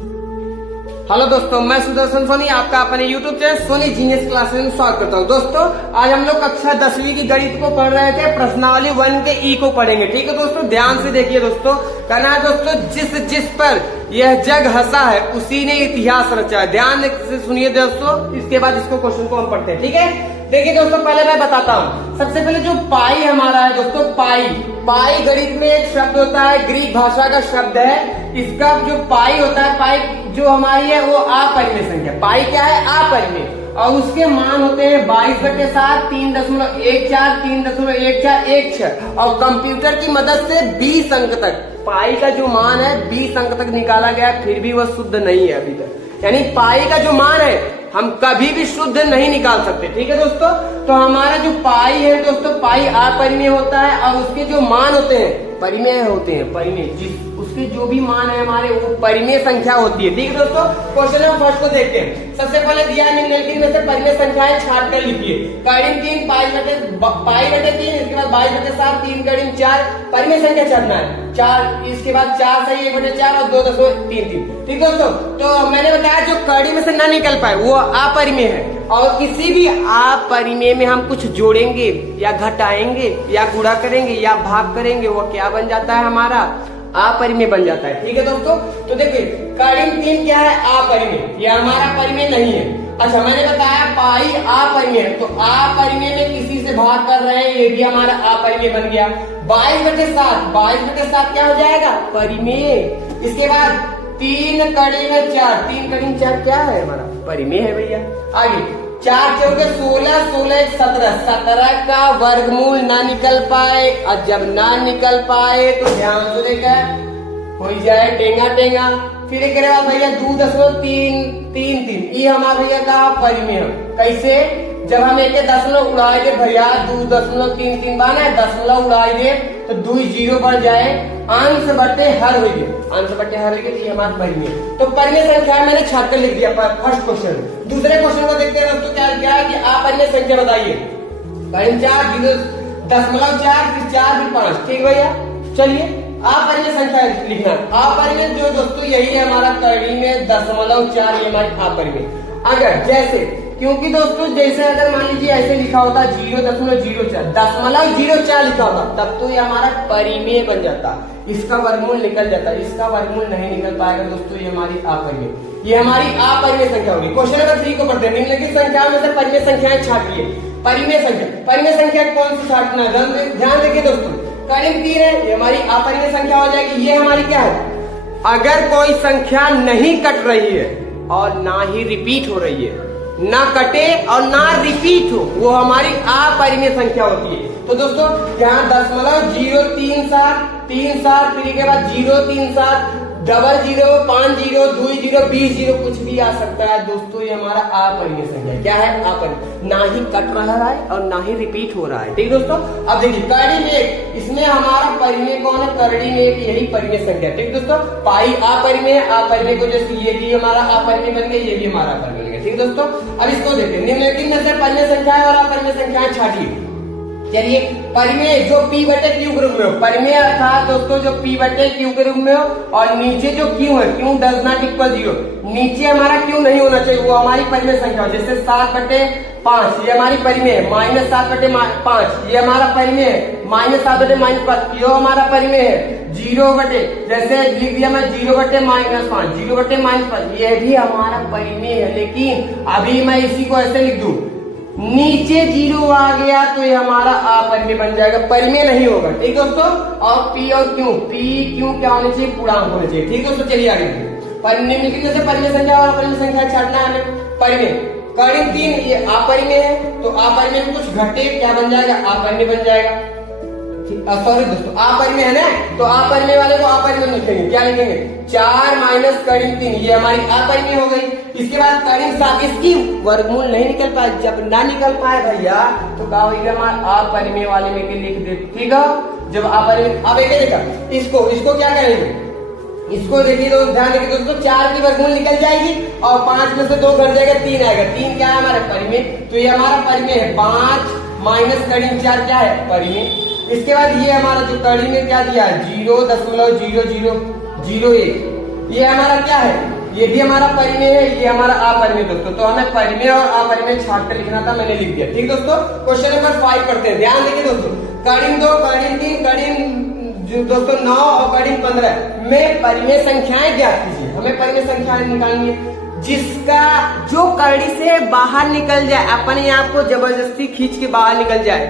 Hello दोस्तों, मैं सुदर्शन सोनी आपका अपने YouTube channel Soni genius classes में स्वागत करता हूँ। दोस्तों, आज हम लोग कक्षा 10वीं की गणित को पढ़ रहे थे, प्रश्नावली 1 के ई को पढ़ेंगे। ठीक है दोस्तों, ध्यान से देखिए दोस्तों। कहना है दोस्तों, जिस पर यह जग हंसा है उसी ने इतिहास रचा है। ध्यान से सुनिए दोस्तों, इसके बाद इसको क्वेश्चन को हम पढ़ते हैं। ठीक है, देखिए दोस्तों, पहले मैं बताता हूँ। सबसे पहले जो पाई हमारा है दोस्तों, पाई गणित में एक शब्द होता है, ग्रीक भाषा का शब्द है। इसका जो पाई होता है, पाई जो हमारी है वो अपरिमेय संख्या। पाई क्या है? अपरिमेय। और उसके मान होते हैं 22/7, 3.14, 3.1416। और कंप्यूटर की मदद से 20 अंक तक पाई का जो मान है 20 अंक तक निकाला गया, फिर भी वह शुद्ध नहीं है अभी तक। यानी पाई का जो मान है हम कभी भी शुद्ध नहीं निकाल सकते। ठीक है दोस्तों, तो हमारा जो पाई है दोस्तों, पाई अपरिमेय होता है और उसके जो मान होते हैं परिमेय होते हैं। परिमेय उसके जो भी मान है हमारे वो परिमेय संख्या होती है। ठीक है दोस्तों, क्वेश्चन नंबर फर्स्ट को देखते हैं। सबसे पहले दिया है निम्नलिखित में से परिमेय संख्याएं छाट कर लिखिए। कड़िम 3, पाई/3, इसके बाद 22/7, 3 कड़िम 4। परिमेय संख्या छाटना है 4, इसके बाद 4 से 1/4 और 2.33। ठीक दोस्तों, तो मैंने बताया जो कड़ी में से ना निकल पाए वो अपरिमेय है। और किसी भी अपरिमेय में हम कुछ जोड़ेंगे या घटाएंगे या गुणा करेंगे या भाग करेंगे, वो क्या बन जाता है? हमारा अपरिमेय बन जाता है। ठीक है दोस्तों, तो देखिए कड़िम 3 क्या है? अपरिमेय। ये हमारा परिमेय नहीं है। अच्छा, मैंने बताया पाई अपरिमेय है, तो अपरिमेय में किसी से भाग कर रहे हैं, ये भी हमारा अपरिमेय बन गया। 22/7 क्या हो जाएगा? परिमेय। इसके बाद 3 कड़ी 4 क्या है? हमारा परिमेय है भैया। आगे 4 चौके 16, 16 1 17, 17 का वर्गमूल ना निकल पाए। और जब ना निकल पाए तो ध्यान से देखा हो जाए टेंगा। फिर एक भैया 2.333, ये हमारा भैया का परिमेय। कैसे? जब हम एक दशमलव उड़ाए दे भैया, 2.33 बाना है, दशमलव उड़ाए दे तो 2 0 बढ़ जाए, अंश बटे हर हो गए, तो ये हमारा परिमेय। तो परिमेय संख्या मैंने छाट कर लिख दिया फर्स्ट क्वेश्चन। दूसरे क्वेश्चन को देखते हैं दोस्तों, क्या है कि अपरिमेय संख्या बताइए। 4, 0.4, फिर 4, फिर 5। ठीक भैया, चलिए अपरिमेय संख्या लिखना। अपरिमेय जो दोस्तों यही है हमारा कड़ी में 0.4, ये हमारी अपरिमेय। अगर जैसे, क्योंकि दोस्तों जैसे अगर मान लीजिए ऐसे लिखा होता 0.04, 0.04 लिखा होता, तब तो ये हमारा परिमेय बन जाता, इसका वर्गमूल निकल जाता। इसका वर्गमूल नहीं निकल पाएगा दोस्तों, ये हमारी अपरिमेय, ये हमारी अपरिमेय संख्या होगी। क्वेश्चन नंबर 3 को पढ़ते हैं। निम्नलिखित संख्या में से परिमेय संख्याएं छाटिए। परिमेय संख्या कौन सी छाटना है? ध्यान देखिए दोस्तों, करीब 3 है, ये हमारी अपरिमेय संख्या हो जाएगी। ये हमारी क्या है? अगर कोई संख्या नहीं कट रही है और ना ही रिपीट हो रही है, ना कटे और ना रिपीट हो, वो हमारी अपरिमेय संख्या होती है। तो दोस्तों यहाँ 0.037, फिर के बाद 037, 00, 50, 20, 20 कुछ भी आ सकता है दोस्तों, ये हमारा अपरिमेय संख्या। क्या है? अपरिमेय, ना ही कट रहा है और ना ही रिपीट हो रहा है। ठीक दोस्तों, अब देखिए कड़ी में एक, इसमें हमारा परिमेय कौन है? कड़ी में एक, यही परिमेय संख्या। ठीक दोस्तों, पाई अपरिमेय, अपरिमेय को जैसे ये भी हमारा अपरिमेय बन गया, ये भी हमारा अपरिमेय बन गया। ठीक दोस्तों, अब इसको देखते हैं। निम्नलिखित में से परिमेय संख्याएं और अपरिमेय संख्याएं छाटिए। चलिए, परिमेय जो P/Q के रूप में हो, परिमेय अर्थात दोस्तों जो P/Q के रूप में हो, और नीचे जो Q है, Q डज नॉट इक्वल 0, नीचे हमारा Q नहीं होना चाहिए, वो हमारी परिमेय संख्या हो। जैसे 7/5 ये हमारी परिमेय है, -7/5 ये हमारा परिमेय है, -7/-5 ये हमारा परिमेय है। 0 जैसे लिख दिया मैं 0/-5, 0/-5 ये भी हमारा परिमेय है। लेकिन अभी मैं इसी को ऐसे लिख दूं, नीचे 0 आ गया तो ये हमारा अपरिमेय बन जाएगा, परिमेय नहीं होगा। ठीक दोस्तों, और P और Q, P/Q क्या होने चाहिए? पूर्णांक होने चाहिए। ठीक दोस्तों, चलिए आगे। निम्नलिखित में से परिमेय संख्या और अपरिमेय संख्या छाटना है हमें। परिमेय कड़ी 3 ये अपरिमेय है, तो अपरिमेय में कुछ घटे क्या बन जाएगा? अपरिमेय बन जाएगा। सॉरी दोस्तों, अपरिमेय है ना, तो अपरिमेय वाले को अपरिमेय लिखेंगे। क्या लिखेंगे? 4 - कड़ी 3, ये हमारी अपरिमेय हो गई। इसके बाद कड़ी 7, इसकी वर्गमूल नहीं निकल पाए। जब ना निकल पाए भैया तो क्या होगा? हमारा अपरिमेय वाले में लिख दे। ठीक है, जब अपरिमेय, अब एक देखा इसको क्या करेंगे? इसको देखिए दोस्तों, ध्यान देखिए दोस्तों, 4 की वर्गमूल निकल जाएगी और 5 में से 2 घट जाएगा, 3 आएगा। 3 क्या है? हमारा परिमेय, तो ये हमारा परिमेय है। 5 - कड़ी 4 क्या है? परिमेय। इसके बाद ये हमारा जो कड़ी में क्या दिया है? 0.0001, ये हमारा क्या है? ये भी हमारा परिमेय है, ये हमारा अपरिमेय दोस्तों। तो हमें परिमेय और अपरिमेय छाट कर लिखना था, मैंने लिख दिया। ठीक दोस्तों, क्वेश्चन नंबर 5 करते हैं। ध्यान देखिए दोस्तों, कड़िम 2, कड़िम 3, कड़िम दोस्तों 9 और कड़िम 15 में परिमेय संख्याएं ज्ञात कीजिए। हमें परिमेय संख्याएं निकालनी है। जिसका जो कड़ी से बाहर निकल जाए, अपने आप को जबरदस्ती खींच के बाहर निकल जाए,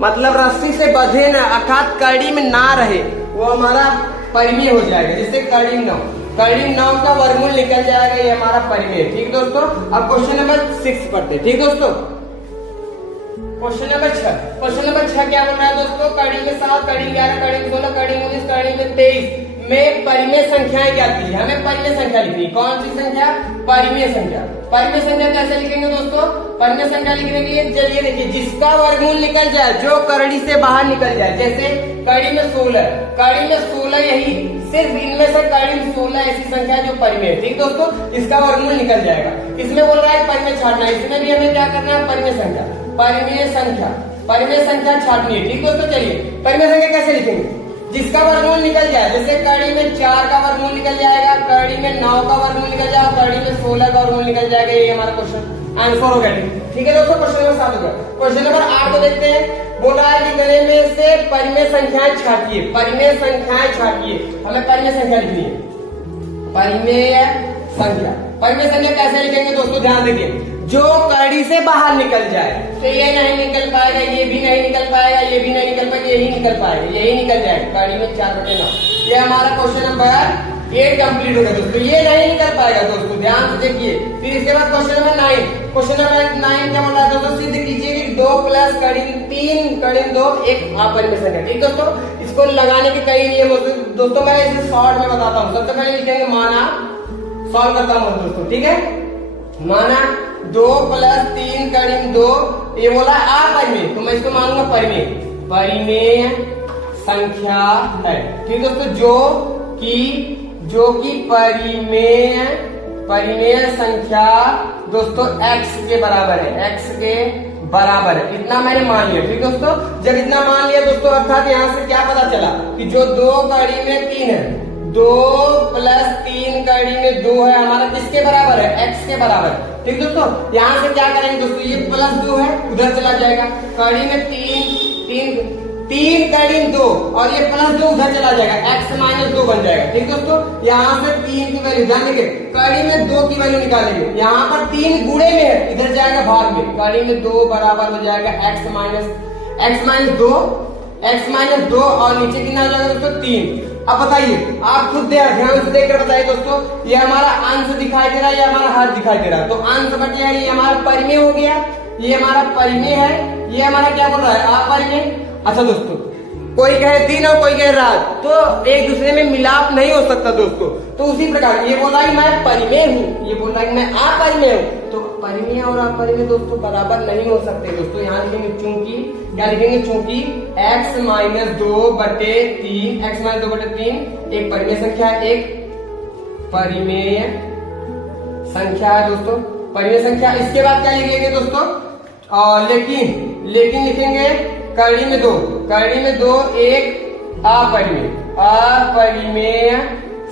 मतलब रस्सी से बंधे ना, अर्थात कड़ी में ना रहे, वो हमारा परिमेय हो जाएगा। जैसे कड़ी 9 का वर्गमूल निकल जाएगा, ये हमारा परिमेय। ठीक दोस्तों, अब क्वेश्चन नंबर 6 पढ़ते। ठीक दोस्तों, क्वेश्चन नंबर 6 क्या बोल रहा है दोस्तों? कड़ी में 7, कड़ी में 11, कड़ी में 16, कड़ी में 19, कड़ी में 23 में परिमेय संख्याएं क्या थी? हमें परिमेय संख्या लिखनी। कौन सी संख्या? परिमेय संख्या। परिमेय संख्या कैसे लिखेंगे दोस्तों? परिमेय संख्या लिखने के लिए चलिए देखिए, जिसका वर्गमूल निकल जाए, जो कड़ी से बाहर निकल जाए। जैसे कड़ी में 16, यही सिर्फ इनमें से कड़ी में 16 ऐसी संख्या जो परिमेय। ठीक दोस्तों, इसका वर्गमूल निकल जाएगा। इसमें बोल रहा है परिमेय छाटना, इसमें भी हमें क्या करना है? परिमेय संख्या छाटनी है। ठीक दोस्तों, चलिए परिमेय संख्या कैसे लिखेंगे? जिसका वर्गमूल निकल जाए, जैसे कड़ी में 4 का वर्गमूल निकल जाएगा, कड़ी में 9 का वर्गमूल निकल जाएगा, कड़ी में 16 का वर्गमूल निकल जाएगा। ये हमारा क्वेश्चन आंसर हो गया। ठीक है दोस्तों, क्वेश्चन नंबर 7 हो गया। क्वेश्चन नंबर 8 को देखते हैं। बोला है कि गणे में से परिमेय संख्याएं छाटिए। परिमेय संख्याएं छाटिए, हमें परिमेय संख्या लिखनी है। परिमेय संख्या कैसे लिखेंगे दोस्तों? ध्यान देखिए, जो कड़ी से बाहर निकल जाए, तो ये नहीं निकल पाएगा, ये भी नहीं निकल पाएगा, ये भी नहीं निकल पाएगा, यही निकल पाएगा, यही निकल जाएगा। कड़ी में 4/9। ये हमारा क्वेश्चन नंबर 8 कंप्लीट हो गया दोस्तों। ये नहीं निकल पाएगा दोस्तों, ध्यान से देखिए। फिर इसके बाद क्वेश्चन नंबर 9। क्वेश्चन नंबर 9 क्या बोल रहा है दोस्तों? सिद्ध कीजिए कि 2 + कड़ी 3 कड़ी 2 एक अपरिमेय संख्या। ठीक दोस्तों, इसको लगाने के कई नियम होते हैं दोस्तों, मैं इसे शॉर्ट में बताता हूँ। सबसे पहले लिखेंगे माना, सॉल्व करता हूँ दोस्तों। ठीक है, माना 2 + 3 कड़ी 2, ये बोला अपरिमेय, तो मैं इसको मानूंगा परिमेय संख्या है। ठीक दोस्तों, जो कि परिमेय संख्या दोस्तों x के बराबर है। इतना मैंने मान लिया। ठीक दोस्तों, जब इतना मान लिया दोस्तों, अर्थात यहाँ से क्या पता चला कि जो 2 कड़ी में 3 है, 2 + 3 कड़ी में 2 है, हमारा किसके बराबर है? x के बराबर है। ठीक दोस्तों, यहाँ से क्या करेंगे दोस्तों? ये +2 है, उधर चला जाएगा। कड़ी में 3 कड़ी 2 और ये +2 उधर चला जाएगा, x - 2 बन जाएगा। ठीक दोस्तों, यहाँ से 3 की वैल्यू ध्यान देंगे, कड़ी में 2 की वैल्यू निकालेंगे। यहाँ पर 3 गुणे में है, इधर जाएगा भाग में। कड़ी में 2 बराबर हो जाएगा x - 2 और नीचे कितना हो जाएगा दोस्तों? 3। अब बताइए, आप खुद ध्यान से देखकर बताइए दोस्तों, ये हमारा अंश दिखाई दे रहा है, ये हमारा हर दिखाई दे रहा है। तो अंश बटे ये हमारा परिमेय हो गया, ये हमारा परिमेय है, ये हमारा क्या बोल रहा है? अपरिमेय। अच्छा दोस्तों, कोई कहे दिन और कोई कहे रात, तो एक दूसरे में मिलाप नहीं हो सकता दोस्तों। तो उसी प्रकार ये बोला कि मैं परिमेय हूँ, ये बोला कि मैं अपरिमेय हूँ, तो परिमेय और अपरिमेय दोस्तों बराबर नहीं हो सकते दोस्तों। यहाँ लिखेंगे चूंकि, क्या लिखेंगे? चूंकि x - 2/3 एक परिमेय संख्या है, एक परिमेय संख्या है दोस्तों, परिमेय संख्या। इसके बाद क्या लिखेंगे दोस्तों? लेकिन लिखेंगे कड़ी में 2 एक अपरिमेय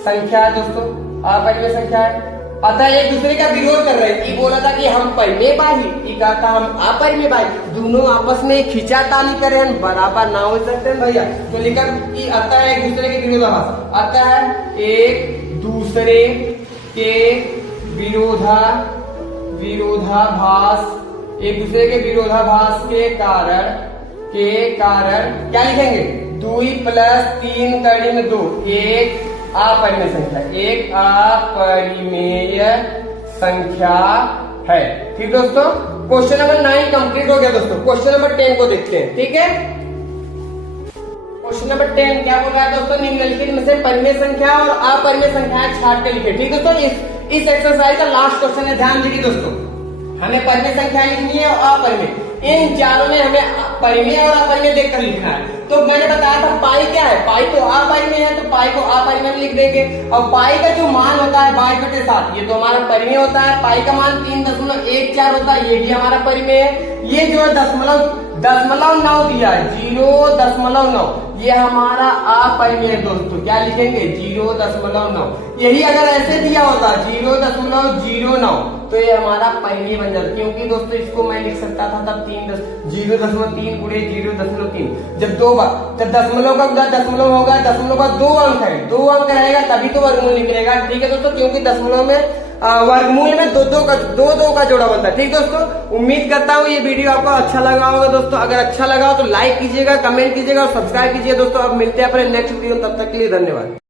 संख्या है दोस्तों, अपरिमेय संख्या है। अतः एक दूसरे का विरोध कर रहे हैं। ये बोला था कि हम परिमेय बाही, ये कहा था हम अपरिमेय बाही, दोनों आपस में खींचातानी कर रहे हैं, बराबर ना हो सकते हैं भैया। तो लिखा कि अतः एक दूसरे के विरोधाभास, अतः एक दूसरे के विरोधाभास के कारण क्या लिखेंगे? 2 + 3 कड़ी में 2 एक अपरिमेय संख्या है। ठीक दोस्तों, क्वेश्चन नंबर 9 कंप्लीट हो गया दोस्तों। क्वेश्चन नंबर 10 को देखते हैं। ठीक है, क्वेश्चन नंबर 10 क्या बोल रहा है दोस्तों? निम्नलिखित में से परिमेय संख्या और अपरिमेय संख्याएं छाट के लिखे। ठीक दोस्तों, इस एक्सरसाइज का लास्ट क्वेश्चन है, ध्यान दीजिए दोस्तों। हमें परिमेय संख्या लिखनी है और अपरिमेय, इन चारों में हमें परिमेय और अपरिमेय देखकर लिखना है। तो मैंने बताया था पाई क्या है? पाई तो अपरिमेय है, तो पाई को अपरिमेय में लिख देंगे। और पाई का जो मान होता है 22/7, ये तो हमारा परिमेय होता है। पाई का मान 3.14 होता है, ये भी हमारा परिमेय है। ये जो है 0.9 दिया है, 0.9, ये हमारा अपरिमेय है दोस्तों। क्या लिखेंगे? 0.9। यही अगर ऐसे दिया होता 0.09 तो ये हमारा परिमेय बन जाता, क्योंकि दोस्तों इसको मैं लिख सकता था तब 0.3 गुणे 0.3, जब 2 बार, जब दशमलव का दशमलव होगा, दशमलव का 2 अंक है, 2 अंक रहेगा तभी तो वर्गमूल निकलेगा। ठीक है दोस्तों, क्योंकि दशमलव में वर्गमूल में दो का जोड़ा बनता है। ठीक दोस्तों, उम्मीद करता हूँ ये वीडियो आपको अच्छा लगा होगा दोस्तों। अगर अच्छा लगा हो तो लाइक कीजिएगा, कमेंट कीजिएगा और सब्सक्राइब कीजिएगा दोस्तों। अब मिलते हैं अपने नेक्स्ट वीडियो, तब तक के लिए धन्यवाद।